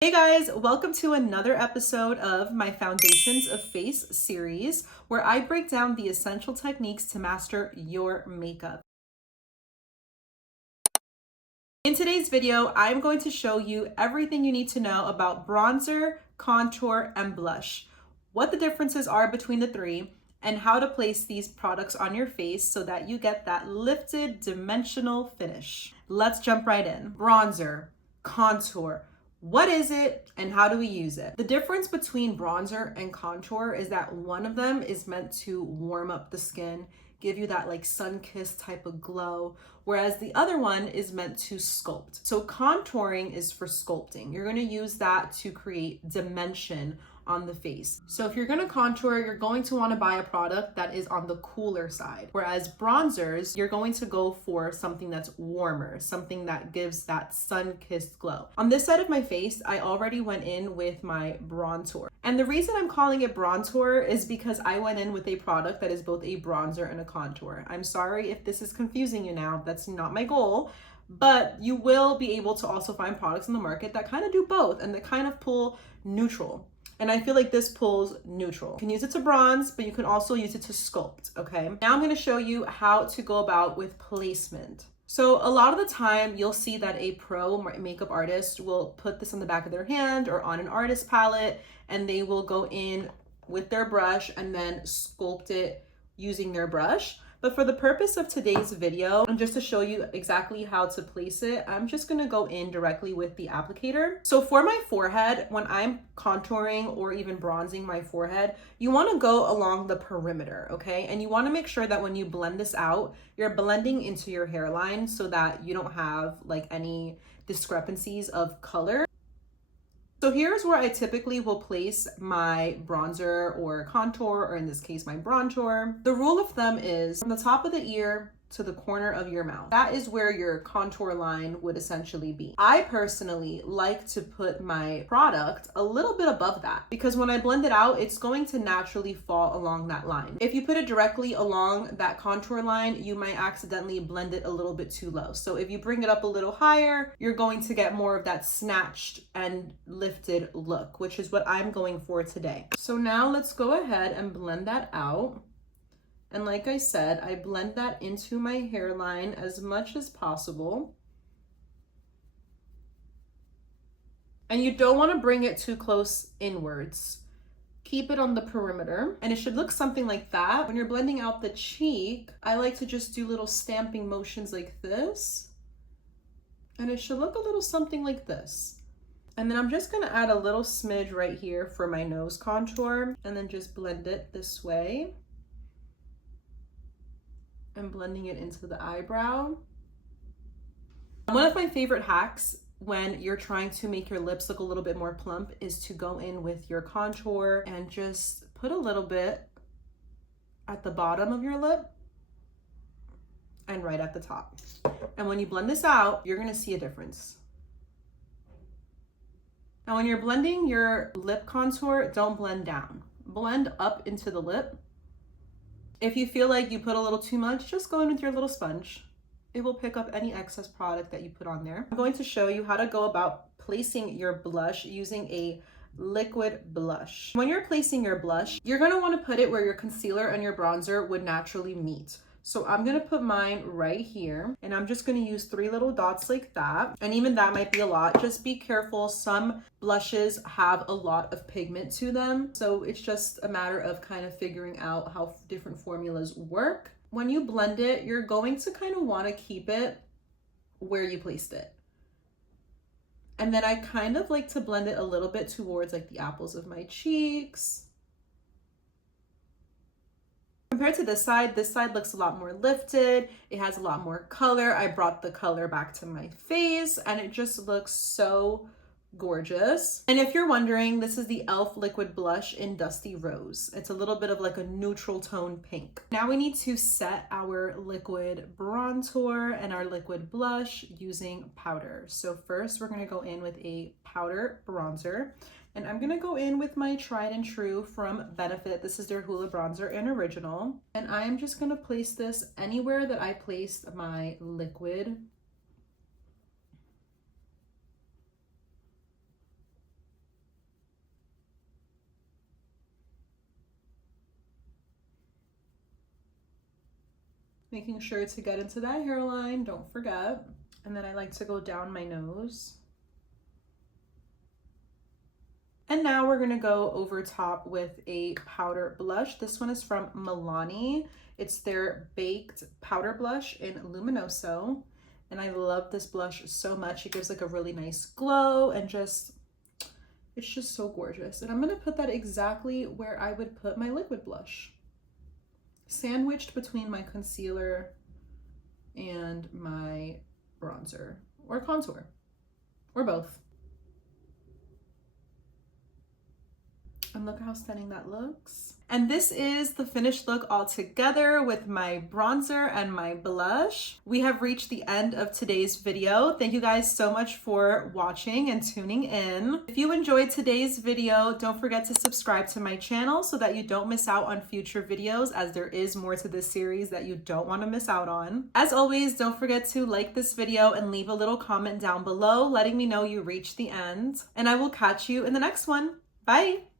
Hey guys, welcome to another episode of my Foundations of Face series, where I break down the essential techniques to master your makeup. In today's video, I'm going to show you everything you need to know about bronzer, contour, and blush, what the differences are between the three, and how to place these products on your face so that you get that lifted dimensional finish. Let's jump right in. Bronzer, contour. What is it and how do we use it? The difference between bronzer and contour is that one of them is meant to warm up the skin, give you that like sun-kissed type of glow, whereas the other one is meant to sculpt. So contouring is for sculpting. You're gonna use that to create dimension on the face. So if you're gonna contour, you're going to wanna buy a product that is on the cooler side. Whereas bronzers, you're going to go for something that's warmer, something that gives that sun-kissed glow. On this side of my face, I already went in with my bronzer. And the reason I'm calling it bronzer is because I went in with a product that is both a bronzer and a contour. I'm sorry if this is confusing you now, that's not my goal. But you will be able to also find products in the market that kind of do both and that kind of pull neutral. And I feel like this pulls neutral. You can use it to bronze, but you can also use it to sculpt, okay? Now I'm gonna show you how to go about with placement. So a lot of the time you'll see that a pro makeup artist will put this on the back of their hand or on an artist palette, and they will go in with their brush and then sculpt it using their brush. But for the purpose of today's video, and just to show you exactly how to place it, I'm just gonna go in directly with the applicator. So for my forehead, when I'm contouring or even bronzing my forehead, you wanna go along the perimeter, okay? And you wanna make sure that when you blend this out, you're blending into your hairline so that you don't have like any discrepancies of color. So here's where I typically will place my bronzer or contour, or in this case, my bronzer. The rule of thumb is from the top of the ear to the corner of your mouth. That is where your contour line would essentially be. I personally like to put my product a little bit above that because when I blend it out, it's going to naturally fall along that line. If you put it directly along that contour line, you might accidentally blend it a little bit too low. So if you bring it up a little higher, you're going to get more of that snatched and lifted look, which is what I'm going for today. So now let's go ahead and blend that out. And like I said, I blend that into my hairline as much as possible. And you don't want to bring it too close inwards. Keep it on the perimeter. And it should look something like that. When you're blending out the cheek, I like to just do little stamping motions like this. And it should look a little something like this. And then I'm just going to add a little smidge right here for my nose contour. And then just blend it this way. And blending it into the eyebrow. One of my favorite hacks when you're trying to make your lips look a little bit more plump is to go in with your contour and just put a little bit at the bottom of your lip and right at the top. And when you blend this out, you're gonna see a difference. Now when you're blending your lip contour, don't blend down. Blend up into the lip. If you feel like you put a little too much, just go in with your little sponge. It will pick up any excess product that you put on there. I'm going to show you how to go about placing your blush using a liquid blush. When you're placing your blush, you're going to want to put it where your concealer and your bronzer would naturally meet. So I'm going to put mine right here, and I'm just going to use 3 little dots like that. And even that might be a lot. Just be careful. Some blushes have a lot of pigment to them. So it's just a matter of kind of figuring out how different formulas work. When you blend it, you're going to kind of want to keep it where you placed it. And then I kind of like to blend it a little bit towards like the apples of my cheeks. Compared to this side looks a lot more lifted. It has a lot more color. I brought the color back to my face and it just looks so gorgeous. And if you're wondering, this is the e.l.f. liquid blush in Dusty Rose. It's a little bit of like a neutral tone pink. Now we need to set our liquid bronzer and our liquid blush using powder. So first we're gonna go in with a powder bronzer. And I'm gonna go in with my tried and true from Benefit. This is their Hoola Bronzer in Original. And I'm just gonna place this anywhere that I placed my liquid Making sure to get into that hairline, don't forget. And then I like to go down my nose. And now we're gonna go over top with a powder blush. This one is from Milani. It's their Baked Powder Blush in Luminoso. And I love this blush so much. It gives like a really nice glow and just, it's just so gorgeous. And I'm gonna put that exactly where I would put my liquid blush. Sandwiched between my concealer and my bronzer or contour or both. And look how stunning that looks. And this is the finished look all together with my bronzer and my blush. We have reached the end of today's video. Thank you guys so much for watching and tuning in. If you enjoyed today's video, don't forget to subscribe to my channel so that you don't miss out on future videos, as there is more to this series that you don't want to miss out on. As always, don't forget to like this video and leave a little comment down below letting me know you reached the end. And I will catch you in the next one. Bye!